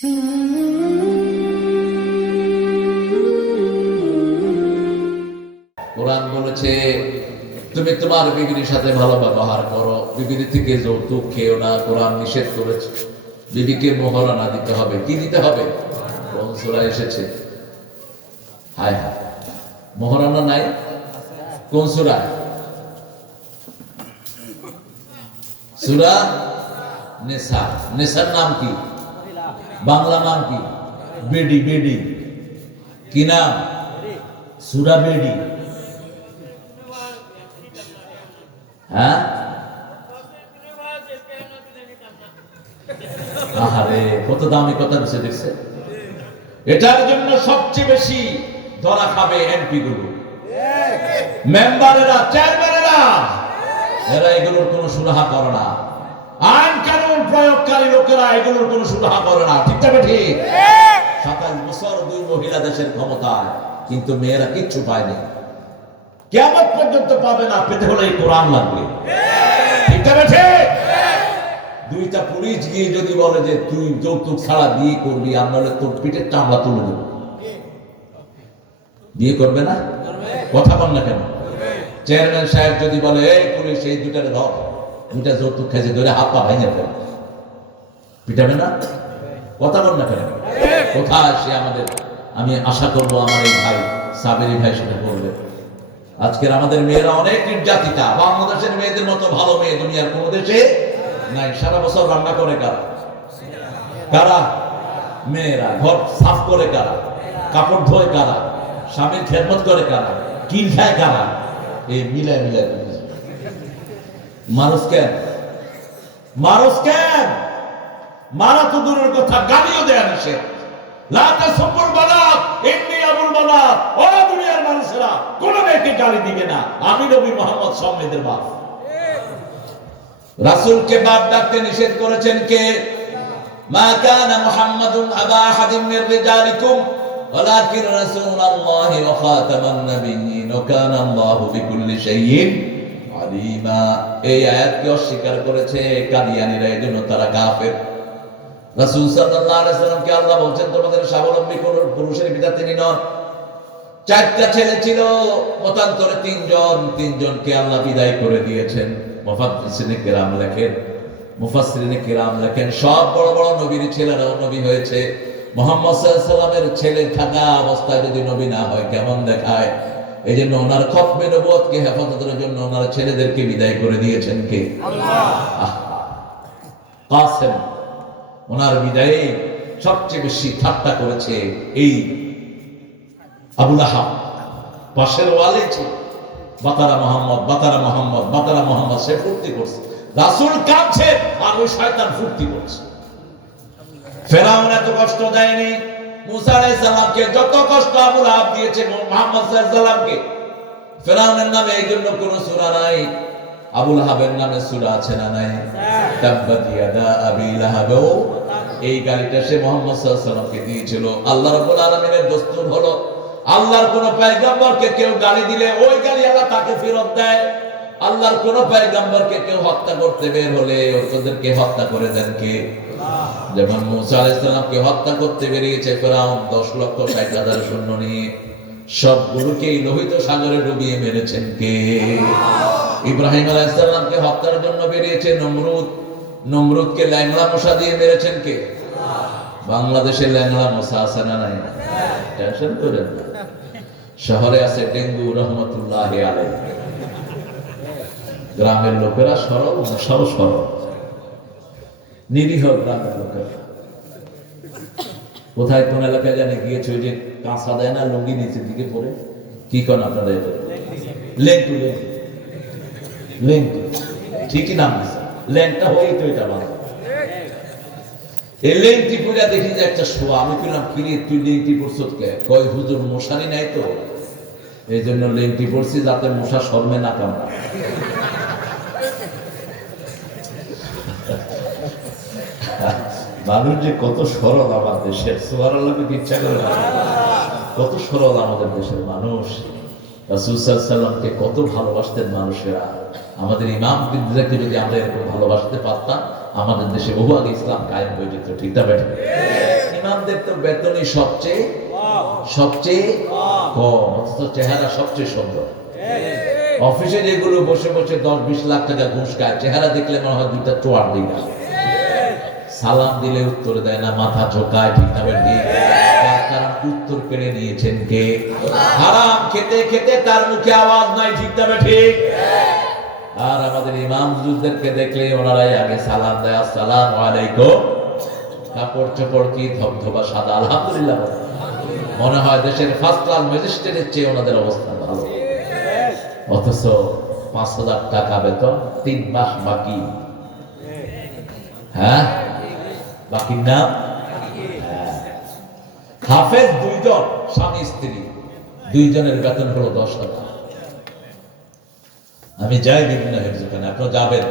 কোরআন বলেছে তুমি তোমার বিবির সাথে ভালো ব্যবহার করো, বিবির থেকে যৌতুক খেও না। কোরআন নিষেধ করেছে বিবিকে মোহরানা দিতে হবে। কি দিতে হবে? কোন সূরা এসেছে? হায় হায়, মোহরানা নাই? কোন সূরা? সূরা নিসা। নিসার নাম কি? বাংলা নাম কি? বেডি। বেডি কি নাম? সূরা বেডি। হ্যাঁ, আহারে কত দামি কথা বলছে দেখছে। এটার জন্য সবচেয়ে বেশি ধরা খাবে এমপি গুলো, মেম্বারেরা, চেয়ারম্যানেরা। এরা এগুলোর কোনো সুরাহা করে না। আইন কানুন প্রয়োগকারী লোকেরা এগুলোর কোনো সুরাহা করে না। ঠিক তবে ঠিক। 27 বছর দুই মহিলা দেশের ক্ষমতায়, কিন্তু মেয়েরা কিচ্ছু পায়নি। কিয়ামত পর্যন্ত পাবে না। পেতে হলে এই কোরআন লাগবে। ঠিক তবে ঠিক। দুইটা পুলিশ গিয়ে যদি বলে যে তুই যৌতুক ছাড়া বিয়ে করবি, আমরা তোর পিঠের চামড়া তুলে দেবো, বিয়ে করবে না? কথা বল না কেন? চেয়ারম্যান সাহেব যদি বলে এই পুলিশ এই দুটারে ধর, দুটা যৌতুক খেয়েছে, ধরে হাত পা ভেঙে ফেল, পিটাবে না? কথা বল না কেন? কোথায় সে আমাদের? আমি আশা করবো আমার এই ভাই সাবেরি ভাই সেটা করবে। আজকের আমাদের মেয়েরা অনেক নির্যাতিতা। বাংলাদেশের মেয়েদের মতো ভালো মেয়ে দুনিয়ার কোন দেশে নাই। সারা বছর রান্না করে কারা? কারা? মেয়েরা। ঘর সাফ করে কারা? কাপড় ধোয় কারা? স্বামীর খেদমত করে কারা? কিল খায় কারা? এই মিলায় মিলায় মানুষ কেন? মানুষ কেন? মারা তো দূরের কথা, গালিও দেয়া নিষেধ। মানুষেরা কোন মেয়েকে গালি দিবে না। আমি নবী মুহাম্মদ সম্মেদের বাপ। রাসূলকে বাপ ডাকতে নিষেধ করেছেন কে? মা কানা মুহাম্মাদুন আবা আহাদিন মির রিজালিকুম ওয়ালাকিন রাসূলুল্লাহি ওয়া খাতামান নাবিয়্যিন ওয়া কানা আল্লাহু বিকুল্লি শাইইন আলিমা। এই আয়াতকে অস্বীকার করেছে কাদিয়ানীরা, এজন্য তারা কাফের। রাসূল সাল্লাল্লাহু আলাইহি ওয়াসাল্লামকে আল্লাহ বলেন তোমাদের স্বাবলম্বী কোন পুরুষের পিতা তিনি নন। 4টা ছেলে ছিল, মতান্তরে 3জনকে আল্লাহ বিদায় করে দিয়েছেন। মুফাসসিরিনে কিরাম লেখেন সব বড় বড় নবীর ছেলেরাও নবী হয়েছে। মুহাম্মদ সাল্লাল্লাহু আলাইহি ওয়াসাল্লামের ছেলে থাকা অবস্থায় যদি নবী না হয় কেমন দেখায়। এই জন্য ওনার খতমে নবুয়তকে হেফাজতের জন্য ওনার ছেলেদেরকে বিদায় করে দিয়েছেন কে? আল্লাহ। কাসেম, ওনার বিদায়ে সবচেয়ে বেশি ঠাট্টা করেছে এই আবু লাহাব। পাশের ওয়ালে ছিল বাতারা মোহাম্মদ, বাতারা মোহাম্মদ, বাতারা মোহাম্মদ। সে ফুর্তি করছে, রাসূল কাঁদছে, আর ওই শয়তান ফুর্তি করছে। ফেরাউন এত কষ্ট দেয়নি মুসা আলাইহিস সালামকে যত কষ্ট আবু লাহাব দিয়েছে মুহাম্মদ সাল্লাল্লাহু আলাইহি সাল্লামকে। ফেরাউনের নামে এই জন্য কোন সূরা নাই, আবু লাহাবের নামে সূরা আছে না নাই? তাব্বাত ইয়াদা আবি লাহাব। এই গালিটা সে মুহাম্মদ সাল্লাল্লাহু আলাইহি সাল্লামকে দিয়েছিল। আল্লাহ রাব্বুল আলামিনের দস্তুর হলো আল্লাহর কোন পয়গম্বরকে কেউ গালি দিলে ওই গালি আল্লাহ তাকে ফেরত দেয়। আল্লাহর কোন পয়গম্বরকে কেউ হত্যা করতে বের হলে ওদেরকে হত্যা করে দেন কে? যেমন মুসা আলাইহিস সালামকে হত্যা করতে বেরিয়েছে ফেরাউন 10,60,000 সৈন্য নিয়ে, সবগুলোকে লোহিত সাগরে ডুবিয়ে মেরেছেন কে? ইব্রাহিম আলাইহিস সালামকে হত্যার জন্য বেরিয়েছে নমরুদ, নমরুদকে ল্যাংড়া মশা দিয়ে মেরেছেন কে? বাংলাদেশে ল্যাংড়া মশা আছে না নাই? টেনশন করেন না, শহরে আছে ডেঙ্গু রহমতুল্লাহি আলাইহি। গ্রামের লোকেরা সরল, মশাও সরল, নিরীহ গ্রামের লোকেরা। কোথায় কোন এলাকায় জানে গিয়েছে, ওই যে কাঁচা দেয় না লুঙ্গি নিচের দিকে পড়ে, কি করেন আপনারা? লেংটু। লেংটু ঠিকই নাম দিচ্ছে, ল্যাংটা হয়েই তো এটা ভালো। এই লেংটি পড়া দেখি যে একটা শোয়া। আমি কিলাম কিরে তুই লেংটি পড়ছো কে? কয় হুজুর মশারি নাই তো, এই জন্য লেংটি পড়ছি যাতে মশা শর্মে না কামড়া। মানুষ যে কত সরল আমার দেশের, সুবহানাল্লাহকে ইচ্ছা করে না, কত সরল আমাদের দেশের মানুষ। রাসূল সাল্লাল্লাহু আলাইহি সাল্লামকে কত ভালোবাসতেন মানুষেরা। আমাদের ইমাম বিদ্যাকে যদি আমরা এরকম ভালোবাসতে পারতাম আমাদের দেশে বহু আগে ইসলাম কায়েম হয়ে যেত, ঠিক না বেঠিক? ইমামদের তো বেতনই সবচেয়ে কম, অথচ চেহারা সবচেয়ে সুন্দর। অফিসে যেগুলো বসে বসে 10-20 লাখ টাকা ঘুষ খায়, চেহারা দেখলে মনে হয় দুইটা চোয়ার দিঘা। সালাম দিলে উত্তর দেয় না, মাথা ঝোঁকায়, ঠিক না বেঠিক? তার কারণ উত্তর কেড়ে নিয়েছেন কে? হারাম খেতে খেতে তার মুখে আওয়াজ নাই, ঠিক না বেঠিক? আর আমাদের ইমাম হুজুরদেরকে দেখলে ওনারাই আগে সালাম দেয়, আসসালামু আলাইকুম। কাপড় চোপড় কি ধবধবা সাদা, আলহামদুলিল্লাহ। মনে হয় দেশের ফার্স্ট ক্লাস ম্যাজিস্ট্রেটের চেয়ে ওনাদের অবস্থা ভালো। অথচ 5,000 টাকা বেতন, 3 মাস বাকি। হ্যাঁ, বাকির নাম হাফেজ 2 জন, স্বামী স্ত্রী 2 জনের বেতন হলো 10 টাকা। আমি যাই বিভিন্ন হেফজখানে, আপনারা যাবেন,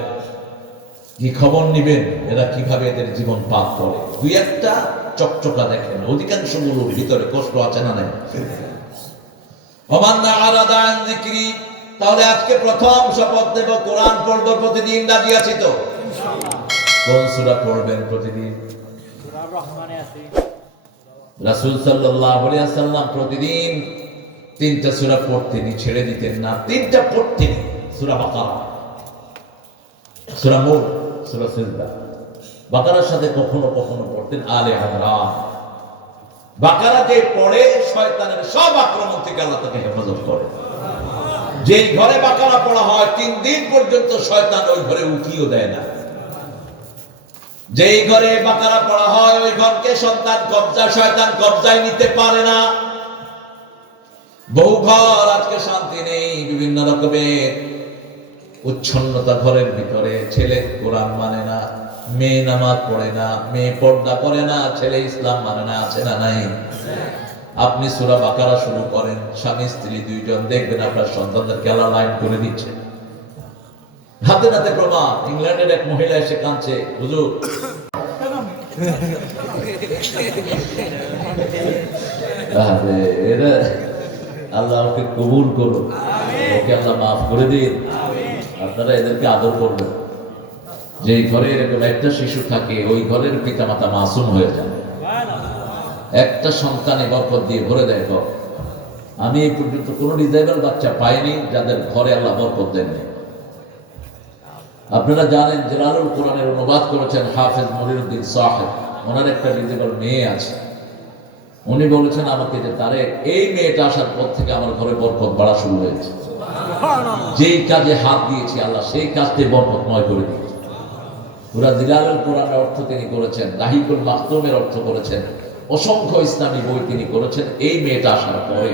কি খবর নিবেন এরা কিভাবে এদের জীবন পার করে। 2-1টা চকচকা দেখেন, অধিকাংশ গুলোর ভিতরে কষ্ট আছে না নাই? ওমান্না আরাদা আন যিকরি, তাহলে আজকে প্রথম শপথ নেব কোরআন পড়ব প্রতিদিন। রাজি আছি তো? ইনশাআল্লাহ। কোন সূরা পড়বেন প্রতিদিন? সূরা রহমানে আছে। রাসূল সাল্লাল্লাহু আলাইহি ওয়াসাল্লাম প্রতিদিন 3টা সূরা পড়তেন, ছেড়ে দিতেন না। 3টা পড়তেন, সূরা বাকারা, সূরা মূল, সূরা সিজদা। বাকারার সাথে কখনো কখনো পড়তেন আলে ইমরান। বাকারা যে পড়ে শয়তানের সব আক্রমণ থেকে আল্লাহ তাকে হেফাজত করে। যেই ঘরে বাকারা পড়া হয় 3 দিন পর্যন্ত শয়তান ওই ঘরে উকিও দেয় না। যেই ঘরে বাকারা পড়া হয় ওই ঘরকে শয়তান কবজায় নিতে পারে না। বহু ঘর আজকে শান্তি নেই, বিভিন্ন রকমের উচ্ছন্নতা ঘরের ভিতরে। ছেলে কোরআন মানে না, মেয়ে নামাজ পড়ে না, মেয়ে পর্দা করে না, ছেলে ইসলাম মানে না। আছে না নাই? আপনি সূরা বাকারা শুরু করেন, স্বামী স্ত্রী 2 জন, দেখবেন আপনার সন্তানদেরকে আল্লাহ লাইন করে দিচ্ছে। হাতে নাতে প্রমাণ। ইংল্যান্ডের এক মহিলা এসে কাঁদছে, হুজুর আল্লাহ ওকে কবুল করুন, ওকে আল্লাহ মাফ করে দিন। আপনারা এদেরকে আদর করবেন। যে ঘরে এরকম একটা শিশু থাকে ওই ঘরের পিতামাতা মাসুম হয়ে যায়। একটা সন্তানে বরকত দিয়ে ভরে দেয় ঘর। আমি এই পর্যন্ত কোন ডিজাইবল বাচ্চা পাইনি যাদের ঘরে আল্লাহ বরকত দেননি। আপনারা জানেন জালালুল কোরআনের অনুবাদ করেছেন হাফেজ মনিরউদ্দিন সাহেব। ওনার একটা ডিজাইবল মেয়ে আছে। উনি বলেছেন আমাকে যে তারে এই মেয়েটা আসার পর থেকে আমার ঘরে বরকত বাড়া শুরু হয়েছে। যেই কাজে হাত দিয়েছি আল্লাহ সেই কাজটি বরকতময় করে দিয়েছে। পুরা জালালুল কোরআনের অর্থ তিনি করেছেন, রাহিকুল মাখতুমের অর্থ করেছেন, অসংখ্য ইসলামী বই তিনি করেছেন এই মেয়েটা আসার পরে।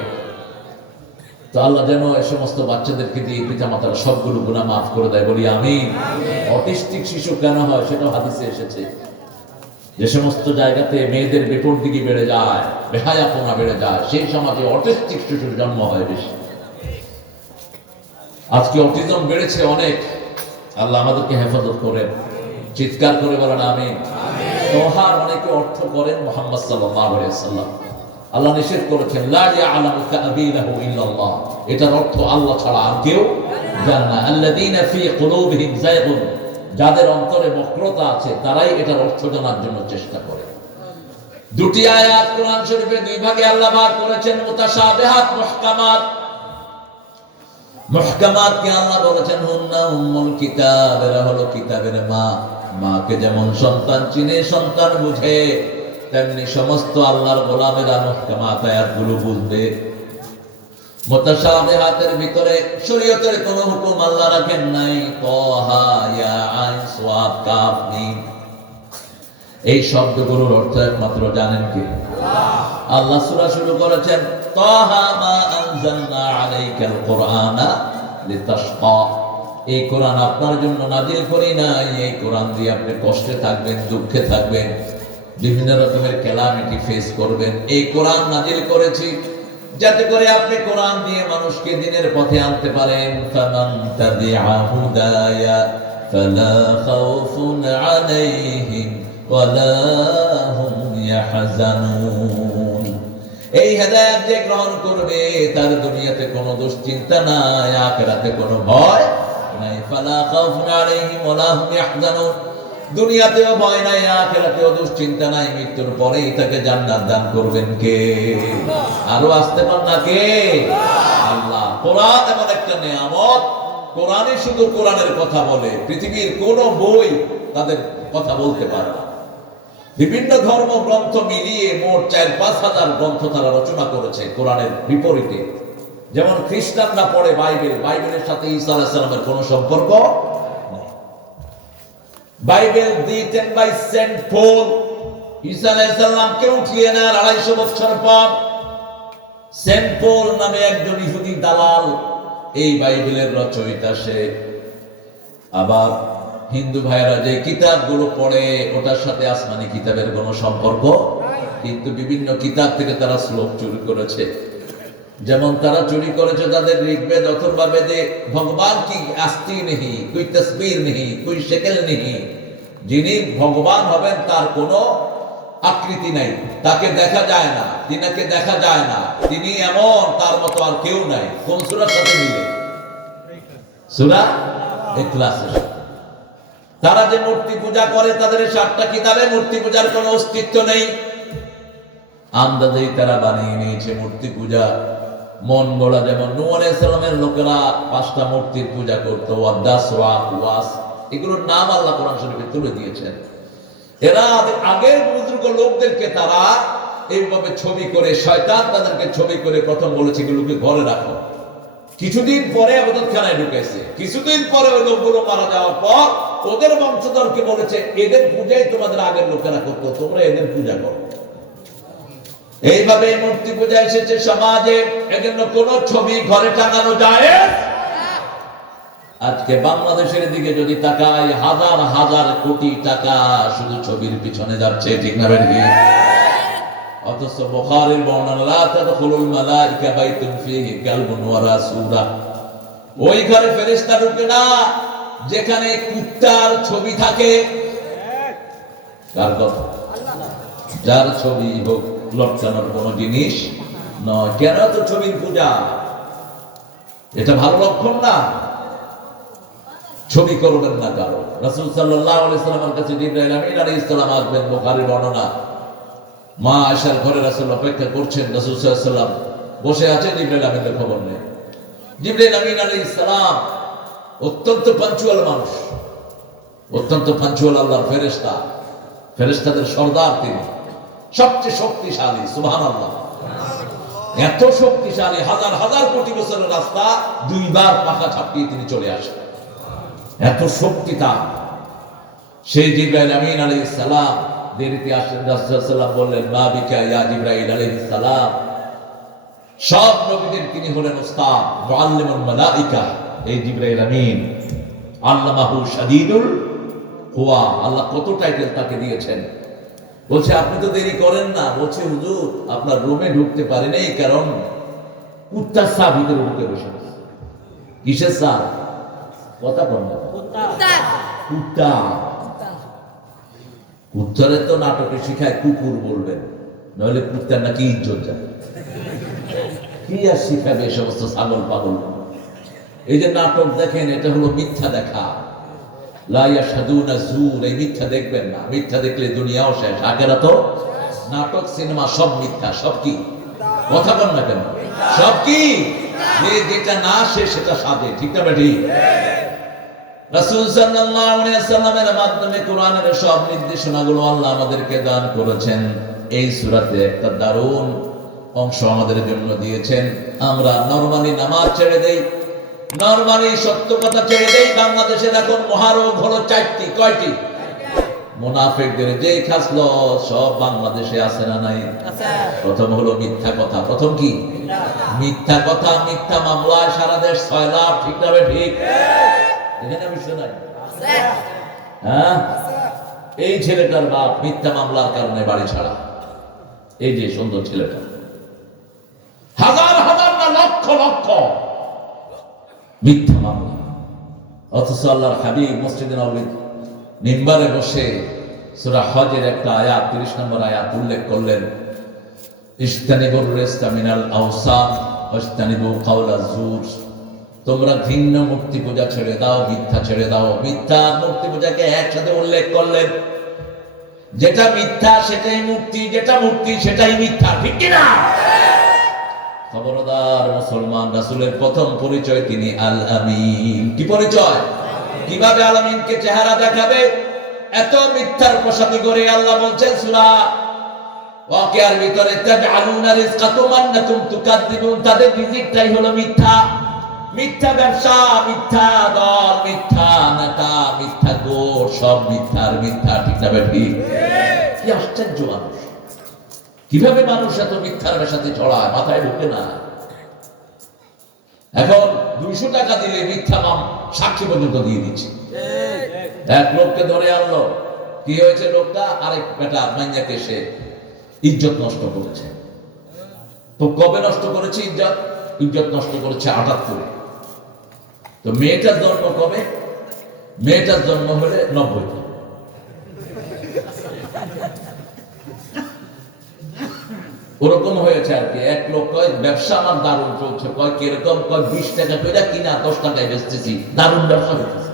তো আল্লাহ যেন এই সমস্ত বাচ্চাদেরকে দিয়ে পিতামাতারা সবগুলো গুনাহ মাফ করে দেয়, বলি আমিন। অটিস্টিক শিশু কেন হয় সেটাও হাদিসে এসেছে। যে সমস্ত জায়গাতে মেয়েদের বিপদ দিকে বেড়ে যায়, বেহায়াপনা বেড়ে যায়, সেই সমাজে অটিস্টিক শিশুর জন্ম হয় বেশি। আজকে অটিজম বেড়েছে অনেক। আল্লাহ আমাদেরকে হেফাজত করেন। চিৎকার করে বলেন আমিন। তোহার অনেকে অর্থ করেন মুহাম্মদ সাল্লাল্লাহু আলাইহি ওয়াসাল্লাম। আল্লাহ নিষেধ করেছেন লা ইয়ালামু তা'বীলাহু ইল্লাল্লাহ। এটার অর্থ আল্লাহ ছাড়া আর কেউ জানে না। আল্লাযীনা ফী কুলূবিহিম যায়গুন, যাদের অন্তরে বক্রতা আছে তারাই এটার অর্থ জানার জন্য চেষ্টা করে। 2টি আয়াত কোরআন শরীফে 2 ভাগে আল্লাহ ভাগ করেছেন, মুতাশাবিহাত, মুহকামাত। মুহকামাত কে আল্লাহ বলেছেন হুন্না উম্মুল কিতাব, এরা হলো কিতাবের মা। মাকে যেমন সন্তান চিনে, সন্তান বুঝে, তেমনি সমস্ত আল্লাহর গোলামেরা মুহকামাত আয়াতগুলো বুঝবে। মুতাশাবিহাতের ভিতরে শরীয়তের কোনো হুকুম আল্লাহ রাখেন নাই। তাহা, ইয়া, আইন, সাদ, কাফ, মিম, এই শব্দগুলোর অর্থ একমাত্র জানেন কি? আল্লাহ সূরা শুরু করেছেন তাহা মা আনজালনা আলাইকাল কুরআনা লিতাশকা। এই কোরআন আপনার জন্য নাজিল করি নাই, এই কোরআন দিয়ে আপনি কষ্টে থাকবেন, দুঃখে থাকবেন, বিভিন্ন রকমের ক্যালামিটি ফেস করবেন। এই কোরআন নাজিল করেছি যাতে করে আপনি কোরআন দিয়ে মানুষকে দ্বীনের পথে আনতে পারেন। ফামান তাবিআ হুদায়া ফালা খাউফুন আলাইহিম ওয়ালা হুম ইয়াহজানুন। এই হেদায়েত যে গ্রহণ করবে তার দুনিয়াতে কোনো দুশ্চিন্তা নাই, আখিরাতে কোনো ভয় নাই। ফালা খাউফুন আলাইহিম ওয়ালা হুম ইয়াহজানুন। দুনিয়াতেও ভয় নাই, আখিরাতেও দুশ্চিন্তা নাই, মৃত্যুর পরেই তাকে জান্নাত দান করবেন কে? আরো আসতে পার না কে? আল্লাহ। কোরআন এমন একটা নিয়ামত, কোরআনে শুধু কোরআনের কথা বলে, পৃথিবীর কোন বই তাদের কথা বলতে পারে না। বিভিন্ন ধর্ম গ্রন্থ মিলিয়ে মোট 4-5 হাজার গ্রন্থ তারা রচনা করেছে কোরআনের বিপরীতে। যেমন খ্রিস্টানরা পড়ে বাইবেল, বাইবেলের সাথে ঈসা আলাইহিস সালামের কোনো সম্পর্ক নেই। বাইবেল written by সেন্ট পল, ঈসা আলাইহিস সালামকে উঠিয়ে নেওয়ার 250 বছর পর সেন্ট পল নামে একজন ইহুদি দালাল এই বাইবেলের রচয়িতা সে। আবার হিন্দু ভাইরা যে কিতাবগুলো পড়ে ওটার সাথে আসমানি কিতাবের কোনো সম্পর্ক, কিন্তু বিভিন্ন কিতাব থেকে তারা শ্লোক চুরি করেছে। যেমন তারা চুরি করেছে তাদের ঋগ্বেদ অথর্বা বেদে ভগবান কি আস্তি নেই, কোই তসবির নেই, কোই শেকেল নেই। যিনি ভগবান হবেন তার কোনো আকৃতি নাই, তাকে দেখা যায় না, তিনাকে দেখা যায় না, তিনি এমন, তার মতো আর কেউ নাই। কোন সূরার সাথে মিলে? সূরা ইখলাসের সাথে। তারা যে মূর্তি পূজা করে তাদের 7টা কিতাবে মূর্তি পূজার কোনো অস্তিত্ব নেই। আন্দাজেই তারা বানিয়ে নিয়েছে মূর্তি পূজা। মন গড়া, যেমন নূহ আলাইহিস সালামের লোকেরা 5টা মূর্তির পূজা করত, ওয়াদাস ওয়া ওয়াস, এগুলোর নাম আল্লাহ কোরআন শরীফে তুলে দিয়েছেন। এরা আগের বুজুর্গ লোকদেরকে তারা এইভাবে ছবি করে, শয়তান তাদেরকে ছবি করে প্রথম বলেছে এগুলোকে ঘরে রাখো। কিছুদিন পরে আবাদতখানায় ঢুকেছে। কিছুদিন পরে ওই লোকগুলো মারা যাওয়ার পর ওদের বংশধরকে বলেছে এদের পূজাই তোমাদের আগের লোকেরা করতো, তোমরা এদের পূজা করো। এইভাবে মূর্তি পূজা এসেছে সমাজে। এজন্য কোন ছবি ঘরে টাঙানো যায়। আজকে বাংলাদেশের দিকে যদি তাকাই, হাজার হাজার কোটি টাকা শুধু ছবির পিছনে যাচ্ছে, ঠিক না বেঠি? অথচ বুখারীর বর্ণনা, লা তাদখুলুল মালাইকা বাইতুন ফীহি কালবুন ওয়া রাসূলা, ওই ঘরে ফেরেশতা ঢোকে না যেখানে কুত্তার ছবি থাকে। কার কথা? যার ছবি হোক, লটকানোর কোন জিনিস নয়। কেন তো ছবির পূজা? এটা ভালো লক্ষণ না। ছবি করবেন না কারো। রাসূল সাল্লাল্লাহু আলাইহি ওয়াসাল্লামের কাছে জিবরাইল আমিন আলাইহিস সালাম আসবেন, বুখারীর বর্ণনা। মা আয়েশার ঘরে রাসূল অপেক্ষা করছেন, রাসূল সাল্লাল্লাহু আলাইহি ওয়াসাল্লাম বসে আছেন, জিবরাইল আমিনের খবর নেই। জিবরাইল আমিন আলাইহিস সালাম অত্যন্ত পাঞ্চুয়াল মানুষ, অত্যন্ত পাঞ্চুয়াল আল্লাহর ফেরেশতা, ফেরেশতাদের সর্দার তিনি, সবচেয়ে শক্তিশালী। সুবহানাল্লাহ। এত শক্তিশালী, হাজার হাজার কোটি বছরের রাস্তা 2 বার পাখা ছাপিয়ে তিনি চলে আসেন, এত শক্তি তার। সেই জিবরাইল আমিন আলাইহিস সালাম দেরিতে আসেন। রাসূল সাল্লাল্লাহু আলাইহি ওয়াসাল্লাম বললেন, মা বিকা ইয়া জিবরাইল আলাইহিস সালাম। সব নবীদের তিনি হলেন উস্তাদ, মুআল্লিমুল মালাইকা। এই জিবরাইল আমিন আল্লামাহু শাদীদুল কুওয়া, আল্লাহ কত টাইটেল তাকে দিয়েছেন। বলছে আপনি তো দেরি করেন না। বলছে হুজুর আপনার রুমে ঢুকতে পারি নাই, কারণ কুত্তার সাপ ভিতরে ঢুকে বসে। কিসের সাপ? কথা বল না। কুত্তা। কুত্তারে তো নাটকে শিখায় কুকুর বলবেন, নইলে কুত্তার নাকি ইজ্জত যাবে। কি আর শিখাবে এই সমস্ত ছাগল পাগল? এই যে নাটক দেখেন, এটা হলো মিথ্যা দেখা। লা ইয়াশহাদুনা যুর, এই মিথ্যা দেখবেন না। মিথ্যা দেখলে দুনিয়াও শেষ, আখিরাতও। নাটক সিনেমা সব মিথ্যা। সব কি? কথা বল না কেন? সব কি? যেটা না শেষ সেটা সাধে, ঠিক না বেঠি? রাসূল সাল্লাল্লাহু আলাইহি ওয়াসাল্লামের মাধ্যমে কোরআনের সব নির্দেশনাগুলো আল্লাহ আমাদেরকে দান করেছেন। এই সূরাতে একটা দারুণ অংশ আমাদের জন্য দিয়েছেন। আমরা নরমালি নামাজ ছেড়ে দেই, নরমালি সত্য কথা ছেড়ে দেই। বাংলাদেশের এখন মহারোগ হলো 4টি। কয়টি? মুনাফিকদের যে খাসলো সব বাংলাদেশে আছে না নাই? প্রথম হলো মিথ্যা কথা। প্রথম কি? মিথ্যা কথা, মিথ্যা মামলায় সারা দেশ 6 লাখ, ঠিক না ঠিক? এখানে বিষয় নাই। হ্যাঁ, এই ছেলেটার বাপ মিথ্যা মামলার কারণে বাড়ি ছাড়া। এই যে সুন্দর ছেলেটা, হাজার হাজার না লক্ষ লক্ষ মিথ্যা মামলা। অথচ আল্লাহর হাবিব মসজিদে নববীর মিম্বারে বসে সূরা হজের একটা আয়াত, 30 নম্বর আয়াত উল্লেখ করলেন, ইজতানিবুর রিজকা মিনাল আওসান ওয়াজতানিবু কাওলাজ জুর। তোমরা ঘৃণ্য মূর্তি পূজা ছেড়ে দাও, মিথ্যা ছেড়ে দাও। মিথ্যা মূর্তি পূজাকে একসাথে উল্লেখ করলেন। যেটা মিথ্যা সেটাই মূর্তি, যেটা মূর্তি সেটাই মিথ্যা, ঠিক কিনা? খবরদার মুসলমান, রাসূলের প্রথম পরিচয় তিনি আল আমিন। কি পরিচয়? কিভাবে আল আমিনকে চেহারা দেখাবে? এত মিথ্যার পোশাকি করে আল্লাহ বলছেন সূরা ওয়াকিয়ার ভিতরে, তাজআলুনা রিজকাকুম আন্নাকুম তুকাদ্দিবুন, তাদের রিজিকটাই হলো মিথ্যা। মিথ্যা ব্যবসা, মিথ্যা দল, মিথ্যা নেতা, মিথ্যা গোট, সব মিথ্যার মিথ্যা, ঠিক না ঠিক? কি আশ্চর্য মানুষ! কিভাবে মানুষ এত মিথ্যার সাথে চড়ায়, মাথায় ঢুকে না। এখন 200 টাকা দিলে মিথ্যা সাক্ষী পর্যন্ত দিয়ে দিচ্ছে। এক লোককে ধরে আনলো, কি হয়েছে? লোকটা আরেক বেটা মাইয়াকে সে ইজ্জত নষ্ট করেছে। তো কবে নষ্ট করেছে ইজ্জত? ইজ্জত নষ্ট করেছে 78। তো মেয়েটার জন্ম কবে? মেয়েটার জন্ম হলে 90। ওরকম হয়েছে আর কি। এক লোক কয় ব্যবসা আমার দারুণ চলছে, কয় কিরকম? কয় 20 টাকা করে কিনা 10 টাকায় বেচতেছি, দারুণ ব্যবসা হইতেছে।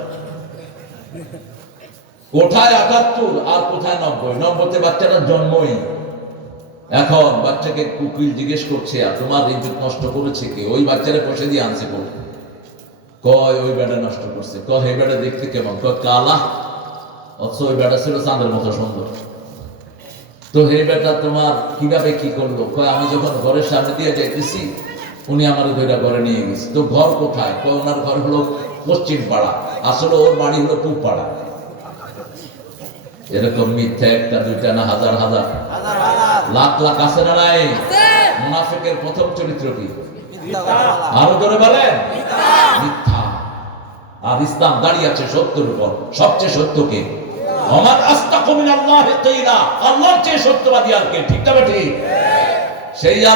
কোথায় 78 আর কোথায় 90? 90তে বাচ্চাটা জন্মই। এখন বাচ্চাকে কুকিল জিজ্ঞেস করছে, আর তোমার ইজ্জত নষ্ট করেছে কে? ওই বাচ্চারা পয়সা দিয়ে আনছে বলে। কয় ওই বেটা নষ্ট করছে। কয় এই বেটা দেখতে কেমন? কয় কালা, অথচ ওই বেটা ছিল চাঁদের মতো সুন্দর। তো এই বেটা তোমার কিভাবে কি করলো? কয় আমি যখন ঘরের সামনে দিয়ে যাইতেছি, উনি আমার দুইটা ঘরে নিয়ে গেছে। তো ঘর কোথায়? কয় ওনার ঘর হলো পশ্চিম পাড়া, আসলে ওর বাড়ি হলো পূব পাড়া। এরকম মিথ্যা একটা দুইটা না, হাজার হাজার লাখ লাখ আছে না নাই? মুনাফিকের প্রথম চরিত্র কি? আরো জোরে বলেন, মিথ্যা। আর ইসলাম দাঁড়িয়ে আছে সত্যের উপর। সবচেয়ে সত্য কে? ওমান আস্তাকু মিনাল্লাহি কিলা, আল্লাহর চেয়ে সত্যবাদী আর কে? ঠিক না ঠিক? সেই আল্লাহ